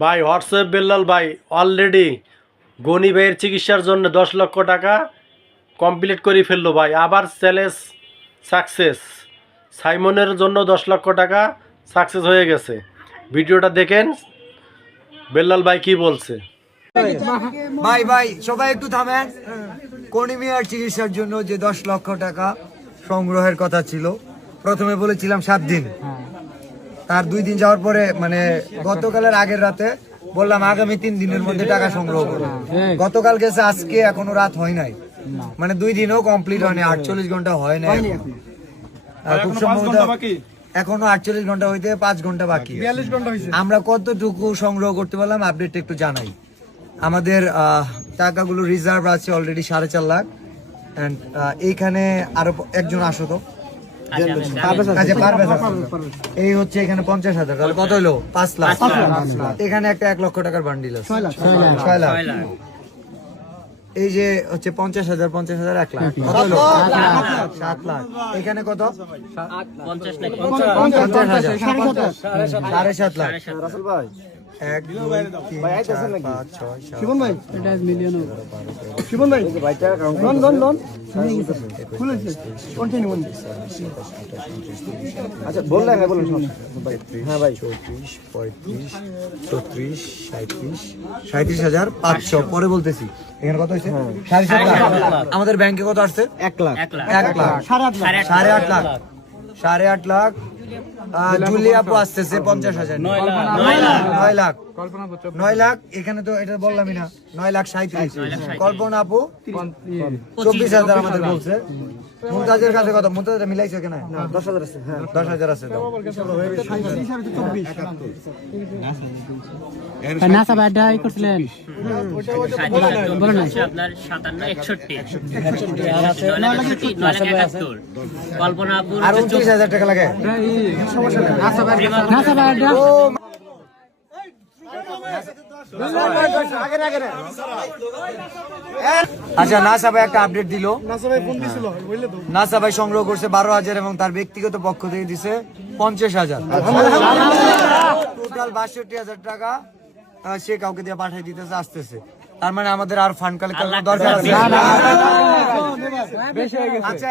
ভাই হোয়াটসঅ্যাপ বেল্লাল ভাই অলরেডি গনি ভাইয়ের চিকিৎসার জন্য 10 লক্ষ টাকা কমপ্লিট করে ফেললো ভাই। আবার চ্যালেঞ্জ সাকসেস। সাইমনের জন্য 10 লক্ষ টাকা সাকসেস হয়ে গেছে। ভিডিওটা দেখেন বেল্লাল ভাই কি বলছে। ভাই ভাই সবাই একটু থামেন। গনি মিয়ার চিকিৎসার জন্য যে 10 লক্ষ টাকা সংগ্রহের কথা ছিল, প্রথমে বলেছিলাম 7 দিন, তার 2 দিন যাওয়ার পরে মানে গতকালের আগের রাতে বললাম আগামী 3 দিনের মধ্যে টাকা সংগ্রহ করব। গতকাল গেছে, আজকে এখনো রাত হয় নাই, মানে 2 দিনও কমপ্লিট হয়নি, 48 ঘন্টা হয় নাই। খুব সম্ভবত এখনো 48 ঘন্টা হইতে 5 ঘন্টা বাকি। আমরা কতটুকু সংগ্রহ করতে পারলাম আপডেট একটু জানাই। আমাদের টাকাগুলো রিজার্ভ আছে অলরেডি 4.5 লাখ। এন্ড এইখানে আরো একজন আসো তো, এই হচ্ছে এখানে 50,000, তাহলে কত হলো 5 লাখ। এখানে একটা 1 লক্ষ টাকার বান্ডিল আছে 6 লাখ। এই যে হচ্ছে 50,000 50,000 1 লাখ, কত হলো 7 লাখ। এখানে কত 50,000 7.5 লাখ। 1 2 3 4 5 6 শিবন ভাই, এটা মিলিয়ন শিবন ভাই লোন খুলেছে কন্টিনিউ। আচ্ছা বললেন না, বলুন ভাই। হ্যাঁ ভাই 34 35 36 37 37,500 পরে বলতেছি। এখানে কত হইছে 8.5 লাখ। আমাদের ব্যাংকে কত আসছে 1 লাখ 1 লাখ 8.5 লাখ 8.5 লাখ। জুলি আপু আসতেছে 50,000 9 লাখ 9 লাখ। এখানে তো এটা বললামই না, 9 লাখ 37। কল্পনা আপু 24,000 আমাদের বলছে। মুমতাজের কাছে কত? মুমতাজ মিলাইছে কেন? 10,000 আছে। হ্যাঁ 10,000 আছে। নাসা বাডাই করছিলেন বলেন না আপনার 57 61 আর আছে 9 লাখ 71। কল্পনা আপুর আর 29,000 টাকা লাগে। নাসা বাডা আচ্ছা নাসা ভাই একটা আপডেট দিল। নাসা ভাই সংগ্রহ করছে 12,000 এবং তার ব্যক্তিগত পক্ষ থেকে দিছে 50,000। টোটাল 62,000 টাকা সে কাউকে দিয়ে পাঠিয়ে দিতেছে, আসতেছে। তার মানে আমাদের আর ফান্ড কালেক্ট করার দরকার আছে। আচ্ছা